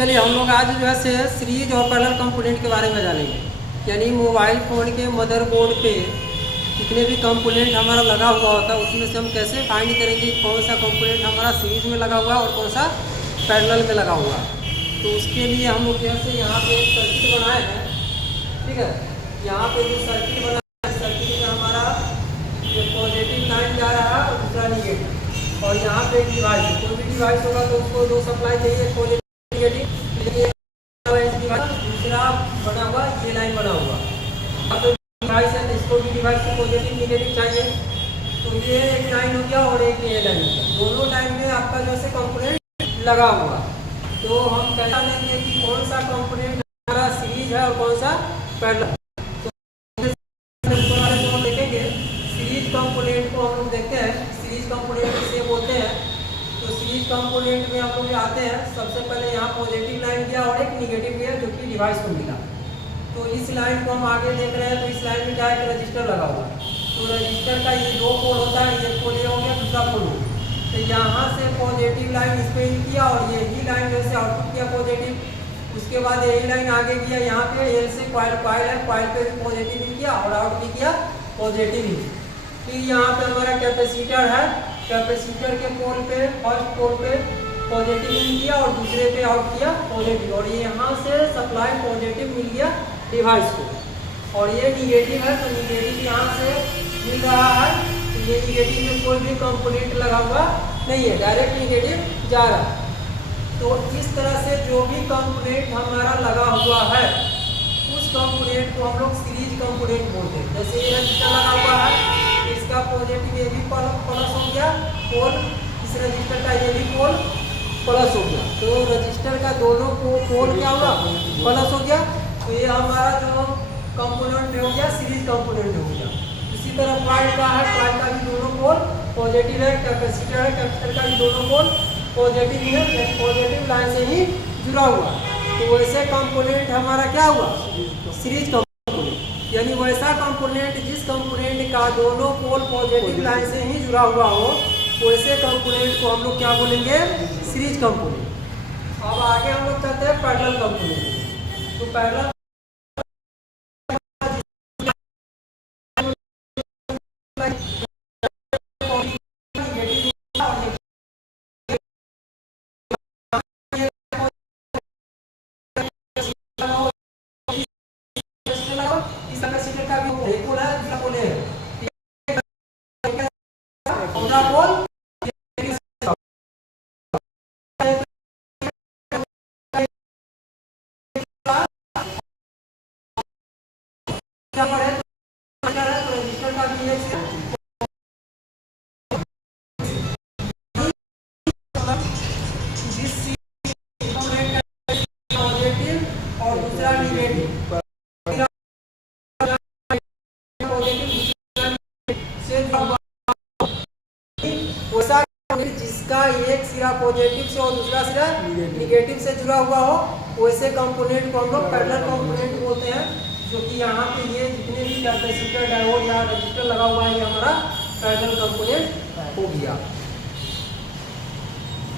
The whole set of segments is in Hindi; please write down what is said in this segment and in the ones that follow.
चलिए हम लोग आज जो है से सीरीज और पैरेलल कंपोनेंट के बारे में जानेंगे। यानी मोबाइल फ़ोन के मदरबोर्ड पे जितने भी कंपोनेंट हमारा लगा हुआ होता है उसमें से हम कैसे फाइंड करेंगे कौन सा कंपोनेंट हमारा सीरीज में लगा हुआ और कौन सा पैरेलल में लगा हुआ। तो उसके लिए हम लोग जैसे यहाँ पे एक सर्किट बनाए हैं, ठीक है। यहाँ पे जो सर्किट बना है, सर्किट में हमारा ये पॉजिटिव लाइन जा रहा है और दूसरा निगेटिव, और यहाँ पे एक डिवाइस, कोई भी डिवाइस होगा तो उसको दो सप्लाई चाहिए, पॉजिटिव दूसरा बना हुआ ये लाइन बना हुआ। अब तो डिवाइस है, इसको भी डिवाइस को पॉजिटिव निगेटिव चाहिए, तो ये एक लाइन हो गया और एक ये लाइन हो गया। दोनों लाइन में आपका जैसे कंपोनेंट लगा हुआ, तो हम कैसा लेंगे कि कौन सा कंपोनेंट हमारा सीरीज है और कौन सा पैरेलल। तो हम देखेंगे सीरीज कंपोनेंट को हम लोग देखते हैं, सीरीज कंपोनेंट किसे बोलते हैं। तो सीरीज कंपोनेंट में हम लोग आते हैं, सबसे पहले यहाँ पॉजिटिव लाइन दिया और एक निगेटिव दिया जो कि डिवाइस को मिला। तो इस लाइन को हम आगे देख रहे हैं, तो इस लाइन में क्या है, रजिस्टर लगा हुआ है। तो रजिस्टर का ये दो पोल होता है, एक पोल ये हो गया, दूसरा पोल हो गया। तो यहाँ से पॉजिटिव लाइन इस पर किया और यही लाइन जैसे आउटपुट किया पॉजिटिव। उसके बाद यही लाइन आगे किया, यहाँ पे एल से कॉइल है, कॉइल पे भी पॉजिटिव ही किया और आउट भी किया पॉजिटिव ही। फिर यहाँ पे हमारा कैपेसिटर है, कैपेसिटर के पोल पे फर्स्ट पोल पे पॉजिटिव इन किया और दूसरे पे आउट किया पॉजिटिव, और ये यहाँ से सप्लाई पॉजिटिव मिल गया डिवाइस को। और ये निगेटिव है, तो निगेटिव यहाँ से मिल रहा है, तो ये निगेटिव में कोई भी कंपोनेंट लगा हुआ नहीं है, डायरेक्ट निगेटिव जा रहा है। तो इस तरह से जो भी कंपोनेंट हमारा लगा हुआ है उस कंपोनेंट को हम लोग सीरीज कंपोनेंट बोलते हैं। जैसे ये रजिस्टर लगा हुआ है, इसका पॉजिटिव ये भी प्लस हो गया पोल, इस रजिस्टर का ये भी पोल प्लस हो गया, तो रजिस्टर का दोनों को पोल क्या हुआ, प्लस हो गया। तो ये हमारा जो कंपोनेंट हो गया सीरीज कंपोनेंट हो गया। इसी तरह कॉइल का है, कॉइल का भी दोनों पोल पॉजिटिव है, कैपेसिटर है, कैपेसिटर का भी दोनों पोल पॉजिटिव है, पॉजिटिव लाइन से ही जुड़ा हुआ। तो वैसे कंपोनेंट हमारा क्या हुआ, सीरीज कंपोनेंट। यानी वैसा कंपोनेंट जिस कंपोनेंट का दोनों पोल पॉजिटिव लाइन से ही जुड़ा हुआ हो, वैसे कंपोनेंट को हम लोग क्या बोलेंगे, सीरीज कंपोनेंट। अब आगे हम लोग चलते हैं पैरेलल कंपोनेंट। तो पैरेलल जिसका एक सिरा पॉजिटिव से और दूसरा सिरा निगेटिव से जुड़ा हुआ हो, वैसे कंपोनेंट को हम लोग पैरेलल कंपोनेंट बोलते हैं। जो कि यहाँ पे ये जितने भी कैपेसिटर डायोड या रजिस्टर लगा हुआ है, ये हमारा पैरेलल कंपोनेंट हो गया।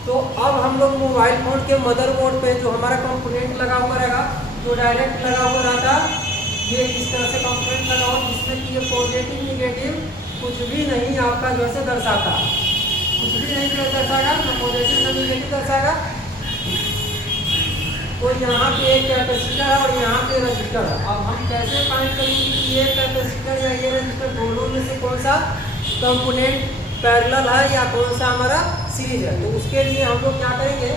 तो अब हम लोग मोबाइल फोन के मदरबोर्ड पे जो हमारा कंपोनेंट लगा हुआ रहेगा, जो डायरेक्ट लगा हुआ रहता, ये इस तरह से कंपोनेंट लगा हुआ जिसमें कि ये पॉजिटिव निगेटिव कुछ भी नहीं आपका जैसे दर्शाता, कुछ भी नहीं दर्शाएगा, ना पॉजिटिव ना निगेटिव दर्शाएगा। तो यहाँ पे एक कैपेसिटर है और यहाँ पे रजिस्टर है। अब हम कैसे फाइंड करेंगे कि ये कैपेसिटर या ये रजिस्टर दोनों में से कौन सा कंपोनेंट पैरेलल है या कौन सा हमारा सीरीज है। तो उसके लिए हम लोग क्या करेंगे,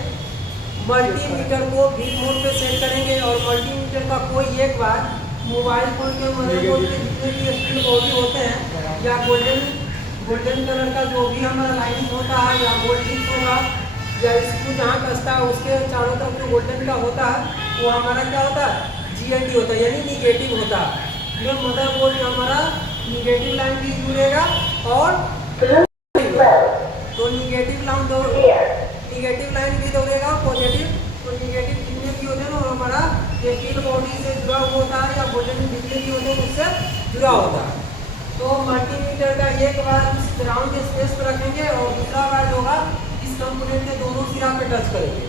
मल्टीमीटर को बीट मोड पे सेट करेंगे और मल्टीमीटर का कोई एक बार मोबाइल फोन के मदरबोर्ड के जितने भी स्टील बॉडी होते हैं या गोल्डन कलर का जो भी हमारा लाइनिंग होता है या गोल्डन होगा या स्क्रू जहाँ कसता है उसके चारों तरफ जो गोल्डन का होता है वो हमारा क्या होता है, GND होता है, यानी निगेटिव होता है। ये मदरबोर्ड में हमारा निगेटिव लाइन भी जुड़ेगा और तो निगेटिव लाइन भी दौड़ेगा पॉजिटिव। तो निगेटिव जितने भी होते हैं ना हमारा ये स्टील बॉडी से जुड़ा हुआ होता है या गोल्डन जितने भी होते हैं उससे जुड़ा होता है। तो मल्टीमीटर का एक बार उस ग्राउंड के स्पेस पर रखेंगे और दूसरा बार जो होगा इस कंपोनेंट के दोनों सिरा पे टच करेंगे।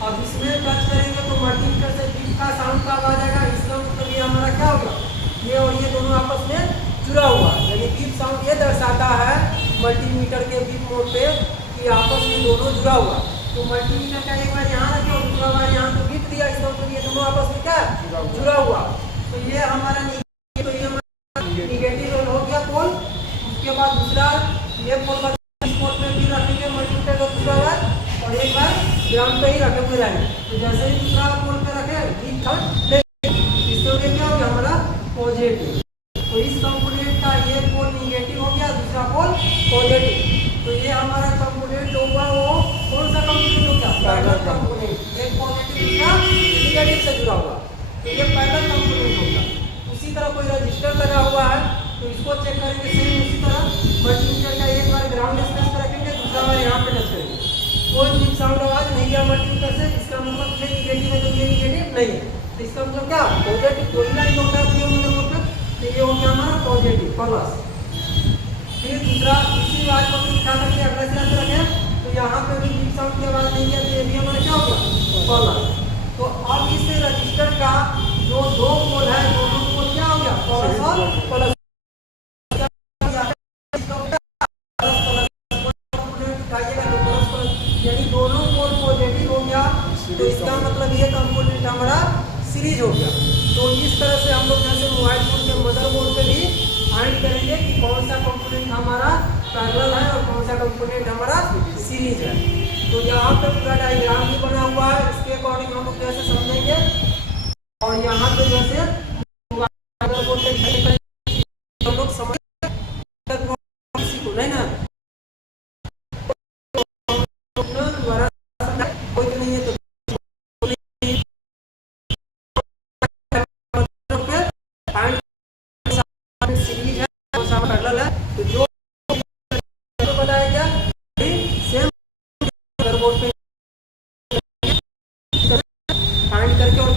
अब इसमें टच करेंगे तो मल्टीमीटर से बीप का साउंड का आवाज आएगा। इसका मतलब ये हमारा क्या होगा, ये और ये दोनों आपस में जुड़ा हुआ, यानी बीप साउंड ये दर्शाता है मल्टीमीटर के बीप मोड पे कि आपस में दोनों जुड़ा हुआ। तो मल्टीमीटर का एक बार यहाँ रखे और दूसरा बार यहाँ तो बीप दिया, इसका मतलब ये दोनों आपस में क्या जुड़ा हुआ। तो ये हमारा निगेटिव हो गया पोल। उसके बाद दूसरा ये पोल इस पोल में भी रखेंगे मल्टीमीटर का दूसरा बार, और एक बार ग्राउंड पे ही रखे हुए रहेंगे। तो जैसे ही दूसरा पोल पे रखे बीप साउंड इसके लिए क्या हो गया हमारा पॉजिटिव। तो इस कंपोनेंट का ये पोल निगेटिव हो गया, दूसरा पोल पॉजिटिव। तो ये हमारा कंपोनेंट होगा वो कौन सा कंपोनेंट हो गया, पैरेलल कंपोनेंट। एक पॉजिटिव दूसरा निगेटिव से जुड़ा हुआ, तो ये पैरेलल कंपोनेंट होगा। उसी तरह कोई रजिस्टर लगा हुआ है तो इसको चेक करेंगे सेम उसी तरह मल्टीमीटर का एक बार ग्राउंड स्पेस पे रखेंगे, दूसरा बार यहाँ पे टच करेंगे। कोई बीप साउंड आवाज नहीं गया मल्टीमीटर से, इसका मतलब ये निगेटिव है तो ये निगेटिव नहीं है। तो इसका मतलब क्या पॉजिटिव दो ही लाइन होता है पूरे मदरबोर्ड पे। तो ये हो गया हमारा पॉजिटिव प्लस। फिर दूसरा इसी बात को उठा करके अगले सिरे पे रखें तो यहाँ पे भी बीप साउंड की आवाज नहीं है, तो ये भी हमारा क्या होगा प्लस। तो अब इस रजिस्टर का जो दो पोल है दोनों पोल क्या हो गया प्लस और प्लस, यानी दोनों पोल पॉजिटिव हो गया। तो इसका मतलब ये कंपोनेंट हमारा सीरीज हो गया। तो इस तरह से हम लोग जैसे मोबाइल फोन के मदरबोर्ड पे भी फाइंड करेंगे कि कौन सा कंपोनेंट हमारा पैरेलल है और कौन सा कंपोनेंट हमारा सीरीज है। तो यहाँ पे पूरा डायग्राम भी बना हुआ है, इसके अकॉर्डिंग हम लोग कैसे समझेंगे। और यहाँ पे जैसे मदरबोर्ड पे हम लोग समझ किसी को नहीं ना कोई तो नहीं है तो सीरीज है कौन सा पैरेलल है, तो जो बताया गया सेम मदरबोर्ड पे फाइंड करके और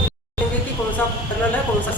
कि कौन सा पैरेलल है कौन सा